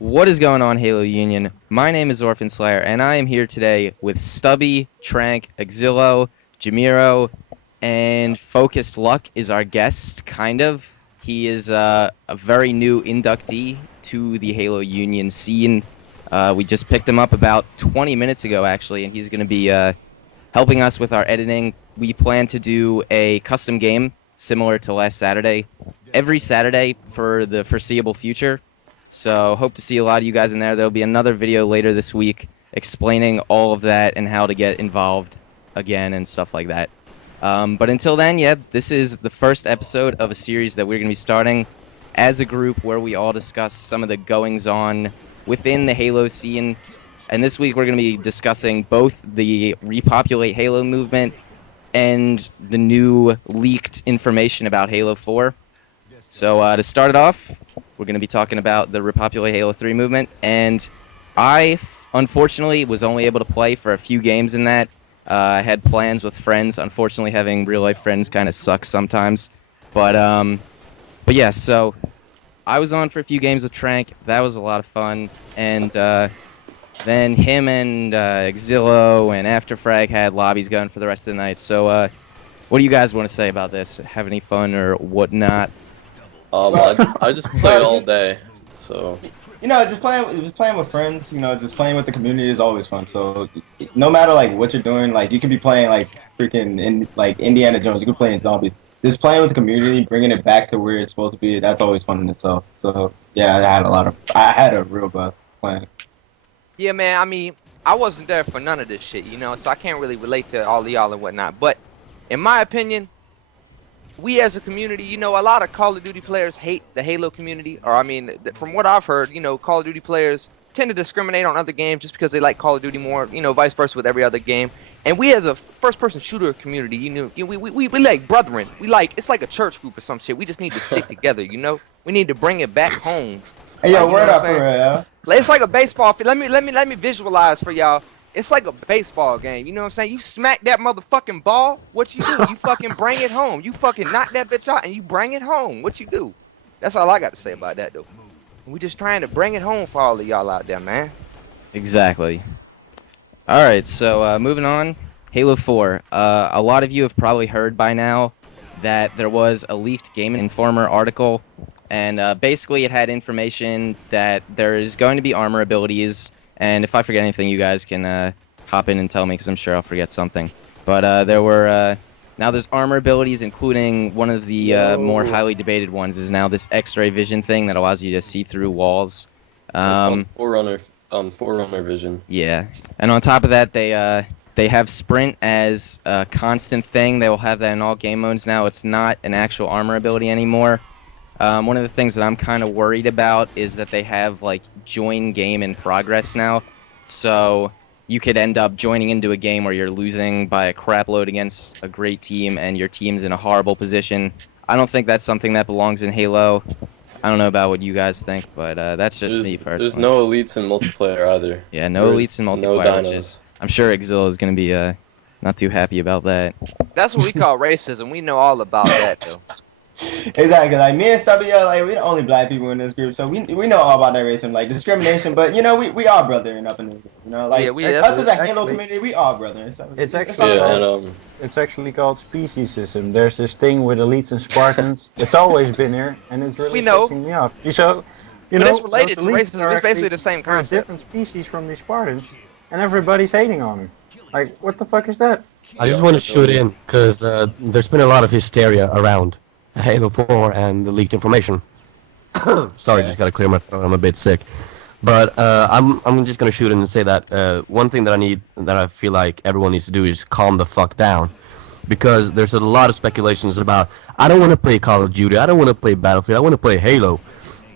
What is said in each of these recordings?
What is going on, Halo Union? My name is Orphan Slayer, and I am here today with Stubby, tranQ, Axilo, Jamairo, and FocusedLuck is our guest, kind of. He is a very new inductee to the Halo Union scene. We just picked him up about 20 minutes ago, actually, and he's going to be helping us with our editing. We plan to do a custom game similar to last Saturday, every Saturday for the foreseeable future. So hope to see a lot of you guys in there. There'll be another video later this week explaining all of that and how to get involved again and stuff like that. But until then, yeah, this is the first episode of a series that we're going to be starting as a group where we all discuss some of the goings-on within the Halo scene. And this week we're going to be discussing both the Repopulate Halo movement and the new leaked information about Halo 4. So to start it off, we're going to be talking about the Repopulate Halo 3 movement, and I, unfortunately, was only able to play for a few games in that. I had plans with friends. Unfortunately, having real-life friends kind of sucks sometimes. But yeah, so I was on for a few games with tranQ. That was a lot of fun, and then him and Axilo and Afterfrag had lobbies going for the rest of the night. So what do you guys want to say about this? Have any fun or whatnot? I just played all day, so. Just playing with friends. Just playing with the community is always fun. So no matter like what you're doing, like you can be playing like freaking like Indiana Jones. You can play in zombies. Just playing with the community, bringing it back to where it's supposed to be. That's always fun in itself. So yeah, I had a real blast playing. Yeah, man, I mean, I wasn't there for none of this shit, so I can't really relate to all of y'all and whatnot. But, in my opinion, we as a community, a lot of Call of Duty players hate the Halo community. Or, I mean, from what I've heard, Call of Duty players tend to discriminate on other games just because they like Call of Duty more, vice versa with every other game. And we as a first-person shooter community, we like brethren. It's like a church group or some shit. We just need to stick together, We need to bring it back home. Hey, yo, word up for real, yeah. It's like a baseball field. Let me visualize for y'all. It's like a baseball game. You know what I'm saying? You smack that motherfucking ball. What you do? You fucking bring it home. You fucking knock that bitch out and you bring it home. What you do? That's all I got to say about that, though. We just trying to bring it home for all of y'all out there, man. Exactly. All right, so moving on. Halo 4. A lot of you have probably heard by now that there was a leaked Game Informer article. And basically it had information that there is going to be armor abilities, and if I forget anything, you guys can hop in and tell me, because I'm sure I'll forget something. But there were, now there's armor abilities, including one of the more highly debated ones is now this X-ray vision thing that allows you to see through walls. Forerunner vision. Yeah, and on top of that, they have sprint as a constant thing. They will have that in all game modes now. It's not an actual armor ability anymore. One of the things that I'm kind of worried about is that they have, like, join game in progress now. So you could end up joining into a game where you're losing by a crap load against a great team and your team's in a horrible position. I don't think that's something that belongs in Halo. I don't know about what you guys think, but that's just me personally. There's no elites in multiplayer either. Yeah, no elites in multiplayer, which is... I'm sure Axilo is going to be not too happy about that. That's what we call racism. We know all about that, though. Exactly. Like me and Stubby, like we're the only black people in this group, so we know all about that racism, like discrimination. But we all brothering up in this, like us as a Halo community, we all brothering. So it's actually called speciesism. There's this thing with elites and Spartans. It's always been here, and it's really pissing me off. But it's related to racism. It's basically the same concept. Different species from the Spartans, and everybody's hating on them. Like, what the fuck is that? I just want to shoot in because there's been a lot of hysteria around Halo 4 and the leaked information. Sorry, just gotta clear my throat. I'm a bit sick, but I'm just gonna shoot in and say that one thing that I feel like everyone needs to do is calm the fuck down, because there's a lot of speculations about I don't want to play Call of Duty, I don't want to play Battlefield, I want to play Halo,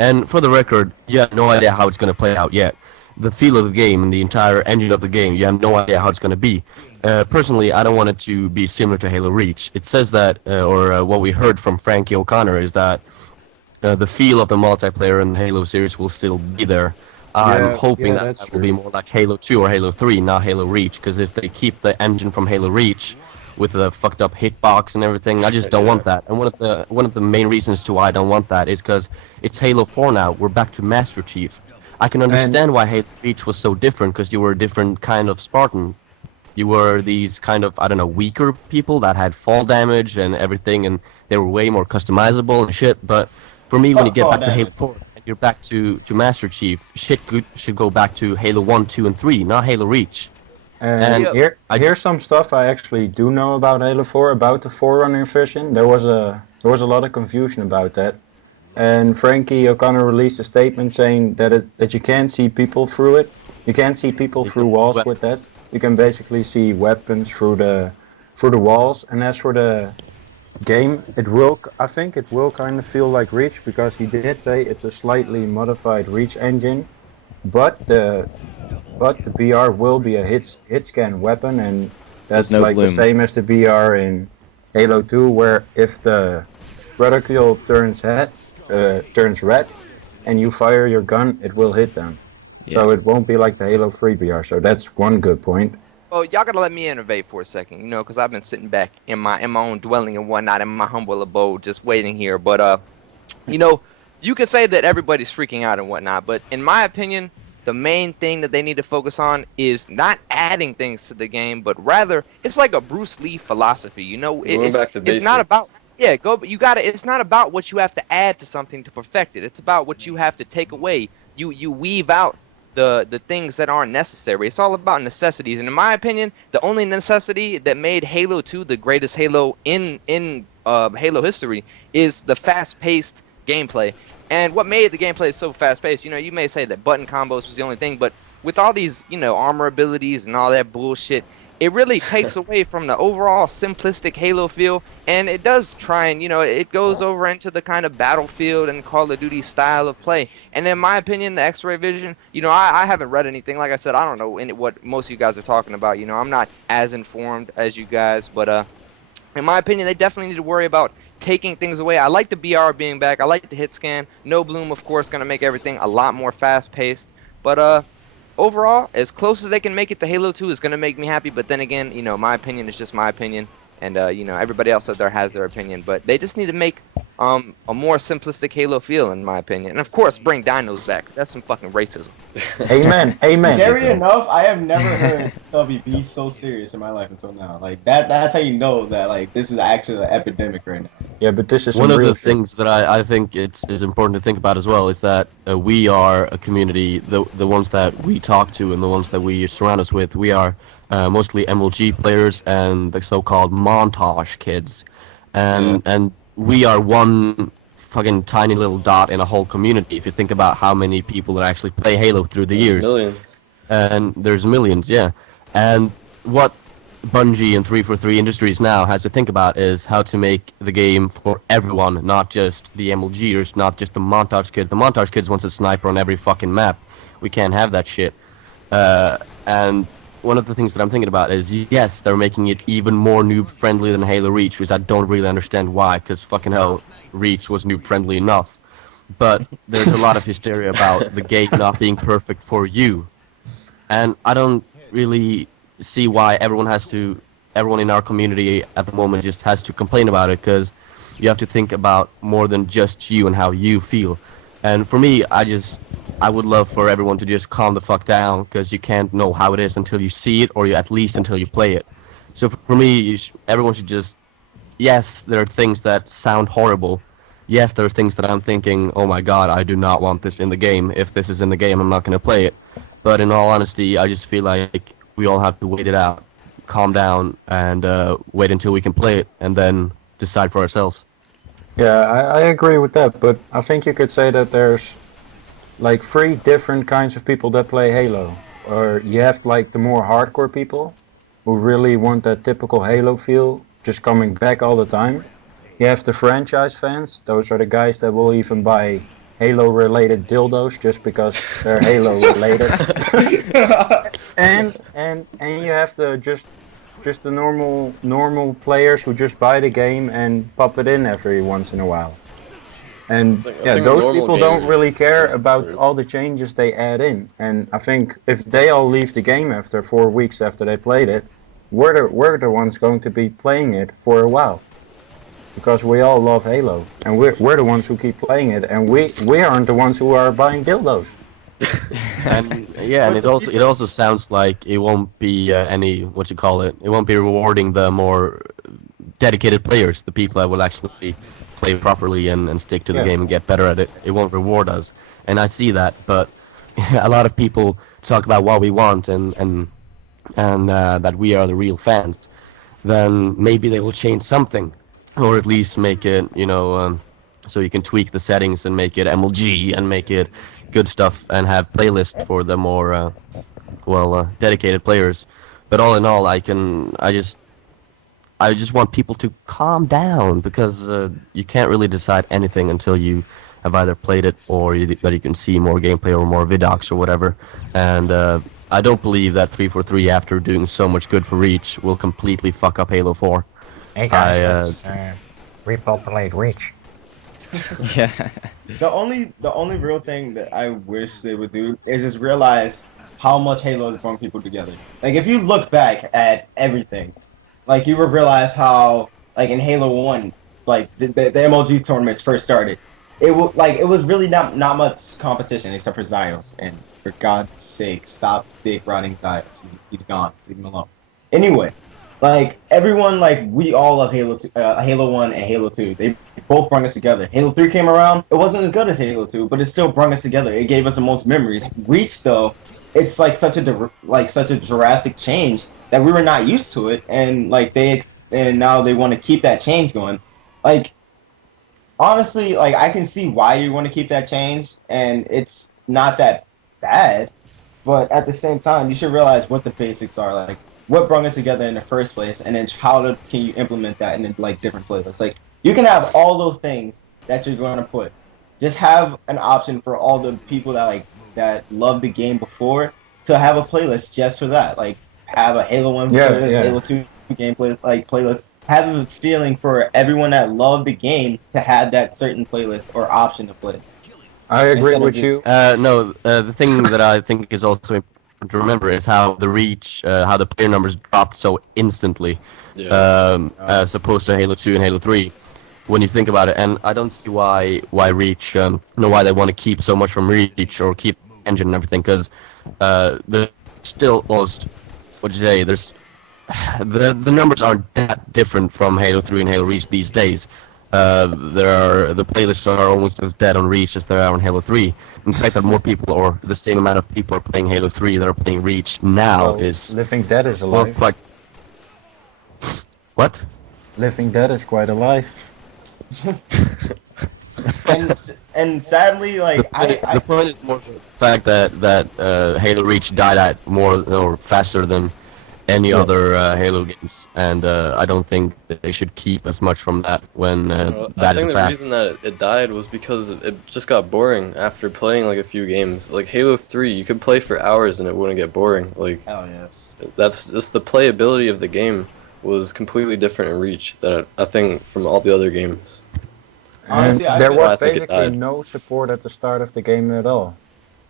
and for the record, you have no idea how it's gonna play out yet. The feel of the game and the entire engine of the game, you have no idea how it's gonna be. Personally, I don't want it to be similar to Halo Reach. It says that, what we heard from Frankie O'Connor is that the feel of the multiplayer in the Halo series will still be there. I'm hoping that will be more like Halo 2 or Halo 3, not Halo Reach, because if they keep the engine from Halo Reach with the fucked up hitbox and everything, I just don't want that. And one of the main reasons to why I don't want that is because it's Halo 4 now. We're back to Master Chief. I can understand why Halo Reach was so different, because you were a different kind of Spartan. You were these kind of, I don't know, weaker people that had fall damage and everything, and they were way more customizable and shit. But for me, when you get back to Halo 4, and you're back to Master Chief, shit should go back to Halo 1, 2, and 3, not Halo Reach. And here's some stuff I actually do know about Halo 4, about the Forerunner version. There was a lot of confusion about that. And Frankie O'Connor released a statement saying that you can't see people through it. You can't see people through walls with that. You can basically see weapons through the walls. And as for the game, I think it will kind of feel like Reach, because he did say it's a slightly modified Reach engine, but the BR will be a hit scan weapon, and that's like the same as the BR in Halo 2, where if the reticule turns red and you fire your gun, it will hit them. Yeah. So it won't be like the Halo 3 BR, so that's one good point. Well, y'all gotta let me innovate for a second, you know, because I've been sitting back in my own dwelling and whatnot, in my humble abode, just waiting here. But, you know, you can say that everybody's freaking out and whatnot, but in my opinion, the main thing that they need to focus on is not adding things to the game, but rather, it's like a Bruce Lee philosophy, you know? It's not about... Yeah, it's not about what you have to add to something to perfect it. It's about what you have to take away. You weave out the things that aren't necessary. It's all about necessities. And in my opinion, the only necessity that made Halo 2 the greatest Halo in Halo history is the fast-paced gameplay. And what made the gameplay so fast-paced, you know, you may say that button combos was the only thing, but with all these, you know, armor abilities and all that bullshit, it really takes away from the overall simplistic Halo feel, and it does try and, you know, it goes over into the kind of Battlefield and Call of Duty style of play. And in my opinion, the X-Ray Vision, you know, I haven't read anything. Like I said, I don't know what most of you guys are talking about. You know, I'm not as informed as you guys, but in my opinion, they definitely need to worry about taking things away. I like the BR being back. I like the hit scan. No Bloom, of course, going to make everything a lot more fast-paced. But overall, as close as they can make it to Halo 2 is going to make me happy, but then again, you know, my opinion is just my opinion, and, you know, everybody else out there has their opinion, but they just need to make a more simplistic Halo feel, in my opinion. And, of course, bring dinos back. That's some fucking racism. Amen. Amen. Scary enough, I have never heard Stubby be so serious in my life until now. Like, that's how you know that, like, this is actually an epidemic right now. Yeah, but this is one of the things that I think it's important to think about as well is that we are a community, the ones that we talk to and the ones that we surround us with, we are mostly MLG players and the so-called montage kids, and we are one fucking tiny little dot in a whole community. If you think about how many people that actually play Halo through the years, millions, and there's millions, yeah, and what Bungie and 343 Industries now has to think about is how to make the game for everyone, not just the MLGers, not just the montage kids. The montage kids wants a sniper on every fucking map. We can't have that shit. And one of the things that I'm thinking about is, yes, they're making it even more noob-friendly than Halo Reach, which I don't really understand why, because fucking hell, Reach was noob-friendly enough. But there's a lot of hysteria about the game not being perfect for you. And I don't really see why everyone in our community at the moment just has to complain about it, because you have to think about more than just you and how you feel. And for me, I would love for everyone to just calm the fuck down, because you can't know how it is until you see it, or at least until you play it. So for me, everyone should just, yes, there are things that sound horrible. Yes, there are things that I'm thinking, oh my god, I do not want this in the game. If this is in the game, I'm not going to play it. But in all honesty, I just feel like we all have to wait it out, calm down, and wait until we can play it, and then decide for ourselves. Yeah, I agree with that, but I think you could say that there's like 3 different kinds of people that play Halo. Or you have like the more hardcore people, who really want that typical Halo feel, just coming back all the time. You have the franchise fans, those are the guys that will even buy Halo-related dildos just because they're Halo-related. and you have the just the normal players who just buy the game and pop it in every once in a while. And yeah, those people don't really care about all the changes they add in. And I think if they all leave the game after 4 weeks after they played it, we're the ones going to be playing it for a while. Because we all love Halo, and we're the ones who keep playing it, and we aren't the ones who are buying dildos. And yeah, and it also sounds like it won't be any what you call it. It won't be rewarding the more dedicated players, the people that will actually play properly and stick to the Yeah. game and get better at it. It won't reward us, and I see that. But a lot of people talk about what we want and that we are the real fans. Then maybe they will change something, or at least make it, so you can tweak the settings and make it MLG and make it good stuff and have playlists for the more dedicated players. But all in all, I just want people to calm down because you can't really decide anything until you have either played it or that you can see more gameplay or more vidocs or whatever. And I don't believe that 343 after doing so much good for Reach will completely fuck up Halo 4. Hey guys, let's repopulate Reach. Yeah. The only real thing that I wish they would do is just realize how much Halo has brought people together. Like if you look back at everything, like you would realize how like in Halo 1, like the MLG tournaments first started, it was really not much competition except for Zyos, and for God's sake, stop dick rotting Zyos. He's gone. Leave him alone. Anyway, like everyone, like we all love Halo 2, Halo 1 and Halo 2. They both brought us together. Halo 3 came around. It wasn't as good as Halo 2, but it still brought us together. It gave us the most memories. Reach though, it's like such a drastic change that we were not used to it, and now they want to keep that change going. Like honestly, like I can see why you want to keep that change, and it's not that bad. But at the same time, you should realize what the basics are, like what brought us together in the first place, and then can you implement that in like different playlists. Like you can have all those things that you're going to put. Just have an option for all the people that love the game before to have a playlist just for that. Like have a Halo 1 playlist, Halo 2 gameplay playlist. Have a feeling for everyone that loved the game to have that certain playlist or option to play. I agree Instead of with just- you. The thing that I think is also important to remember is how the Reach, how the player numbers dropped so instantly, Yeah. as opposed to Halo 2 and Halo 3. When you think about it, and I don't see why Reach, why they want to keep so much from Reach or keep engine and everything, because there's still almost, what'd you say, there's the numbers aren't that different from Halo 3 and Halo Reach these days. The playlists are almost as dead on Reach as they are on Halo 3. In fact, that more people or the same amount of people are playing Halo 3 that are playing Reach now Well, is Living Dead is well alive. quite. What? Living Dead is quite alive. and sadly, like The point is more the fact that Halo Reach died at more or faster than any other Halo games, and I don't think that they should keep as much from that when I that think is the fast. reason that it died was because it just got boring after playing like a few games. Like Halo 3, you could play for hours and it wouldn't get boring. Like hell yes. that's just the playability of the game was completely different in Reach that I think from all the other games. Honestly, And I there just- I was think it basically died. no support at the start of the game at all.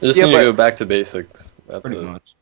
You just Yeah, need to but- go back to basics. That's Pretty it. much.